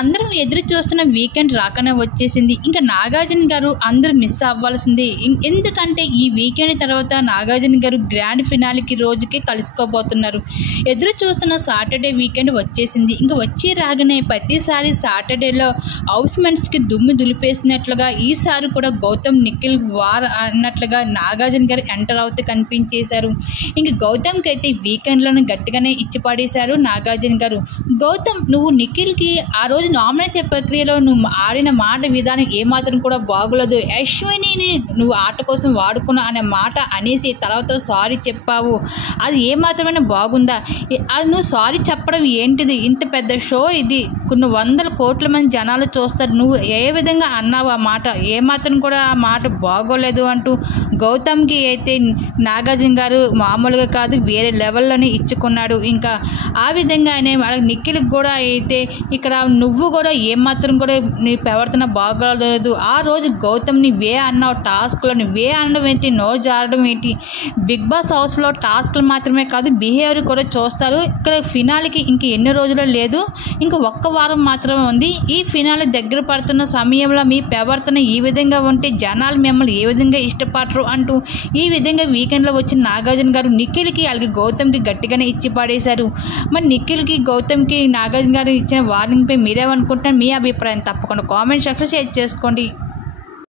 అందరం ఎదురు చూస్తున్న వీకెండ్ రాకనే వచ్చేసింది. ఇంకా నాగార్జున గారు అందరూ మిస్ అవ్వాల్సిందే. ఎందుకంటే ఈ వీకెండ్ తర్వాత నాగార్జున గారు గ్రాండ్ ఫినాలికి రోజుకి కలుసుకోబోతున్నారు. ఎదురు చూస్తున్న సాటర్డే వీకెండ్ వచ్చేసింది. ఇంకా వచ్చి రాగానే ప్రతిసారి సాటర్డేలో హౌస్మెంట్స్కి దుమ్ము దులిపేసినట్లుగా ఈసారి కూడా గౌతమ్ నిఖిల్ వార్ అన్నట్లుగా నాగార్జున గారు ఎంటర్ అవుతూ కనిపించేశారు. ఇంక గౌతమ్కి అయితే వీకెండ్లోనే గట్టిగానే ఇచ్చి పడేశారు నాగార్జున గారు. గౌతమ్, నువ్వు నిఖిల్కి ఆ రోజు నామినేషన్ ప్రక్రియలో నువ్వు ఆడిన మాట విధానం ఏమాత్రం కూడా బాగోలేదు. అశ్వినిని నువ్వు ఆట కోసం వాడుకున్నా అనే మాట అనేసి తర్వాత సారీ చెప్పావు. అది ఏమాత్రమైనా బాగుందా? అది నువ్వు సారీ చెప్పడం ఏంటిది? ఇంత పెద్ద షో ఇది, కొన్ని వందల కోట్ల మంది జనాలు చూస్తారు. నువ్వు ఏ విధంగా అన్నావు ఆ మాట? ఏమాత్రం కూడా ఆ మాట బాగోలేదు అంటూ గౌతమ్కి అయితే నాగార్జున గారు మామూలుగా కాదు వేరే లెవెల్లోనే ఇచ్చుకున్నాడు. ఇంకా ఆ విధంగానే నిఖిల్కి కూడా అయితే ఇక్కడ నువ్వు కూడా ఏమాత్రం కూడా నీ ప్రవర్తన బాగోలేదు. ఆ రోజు గౌతమ్ని వే అన్నావు టాస్క్లో, వే అనడం ఏంటి, నోరు జారడం ఏంటి? బిగ్ బాస్ హౌస్లో టాస్క్లు మాత్రమే కాదు బిహేవియర్ కూడా చూస్తారు. ఇక్కడ ఫినాలికి ఇంక ఎన్ని రోజులు లేదు, ఇంక ఒక్క వారం మాత్రమే ఉంది. ఈ ఫినాలి దగ్గర పడుతున్న సమయంలో మీ ప్రవర్తన ఈ విధంగా ఉంటే జనాలు మిమ్మల్ని ఏ విధంగా ఇష్టపడరు అంటూ ఈ విధంగా వీకెండ్లో వచ్చిన నాగార్జున గారు నిఖిల్కి అలాగే గౌతమ్కి గట్టిగానే ఇచ్చి పడేశారు. మరి నిఖిల్కి గౌతమ్కి నాగార్జున గారు ఇచ్చిన వార్నింగ్పై మీరేమనుకుంటున్నారు? మీ అభిప్రాయం తప్పకుండా కామెంట్ సెక్షన్లో షేర్ చేసుకోండి.